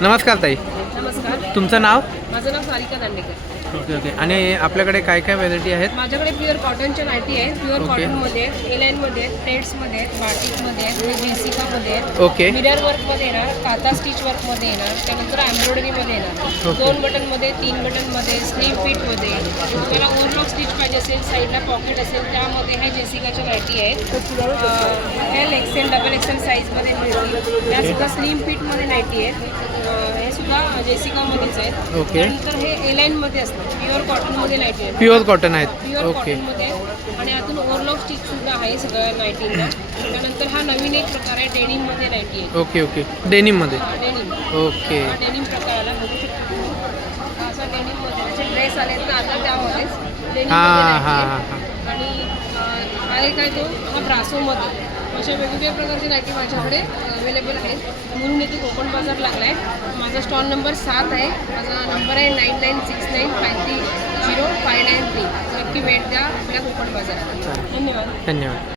नमस्कार ताई, नमस्कार, तुमचं नाव? माझं नाव सारिका दांडेकर. Okay okay. आणि आपल्याकडे काय काय व्हरायटी आहेत? माझ्याकडे प्युअर कॉटनच्या नाईटी आहेत. Pure okay. कॉटनमध्ये, एलाईनमध्ये, थ्रेड्समध्ये, बाटिकमध्ये, जेसिकामध्ये, ओके मिरर वर्कमध्ये येणार, काथा स्टिच वर्कमध्ये येणार, त्यानंतर एम्ब्रॉयडरीमध्ये येणार, ओके. 2 बटनमध्ये, 3 बटनमध्ये, स्लीव फिटमध्ये. तुम्हाला ओव्हरलॉक स्टिच पाहिजे असेल, साईडला पॉकेट असेल, त्यामध्ये ह्या जेसिकाच्या नाईटी आहेत. एल एक्सेल, डबल एक्सेल साईजमध्ये मिळतील. त्यासुद्धा स्लिम फिटमध्ये नाईटी आहेत. हे सुद्धा जेसिकामध्येच आहेत. ओके. त्यानंतर हे एलाईनमध्ये असतात, प्युअर कॉटनमध्ये नाईटी आहेत. प्युअर कॉटन आहेत. प्युअर ओके कॉटनमध्ये आणि आतून ओव्हरलॉक स्टिच सुद्धा आहे सगळ्या नाईटींना. त्यानंतर हा नवीन एक प्रकार आहे, डेनिममध्ये नाईटी आहे. Okay okay. डेनिममध्ये. डेनिम, ओके हा डेनिम प्रकाराला बघू शकतो. हा असा डेनिममध्ये त्याचे ड्रेस आले ना आता त्यामध्येच डेनिममध्ये हां नाईटी हां आहे. हां हां. आणि हा एक आहे तो हा ब्रासोमध्ये. अशा वेगवेगळ्या प्रकारचे नाईटी माझ्याकडे अवेलेबल आहेत. म्हणून इथे कोकण बाजार लागला आहे. माझा स्टॉल नंबर 7 आहे. माझा नंबर आहे 9969530593. नक्की भेट द्या आपल्या कोकण बाजारात. धन्यवाद. धन्यवाद.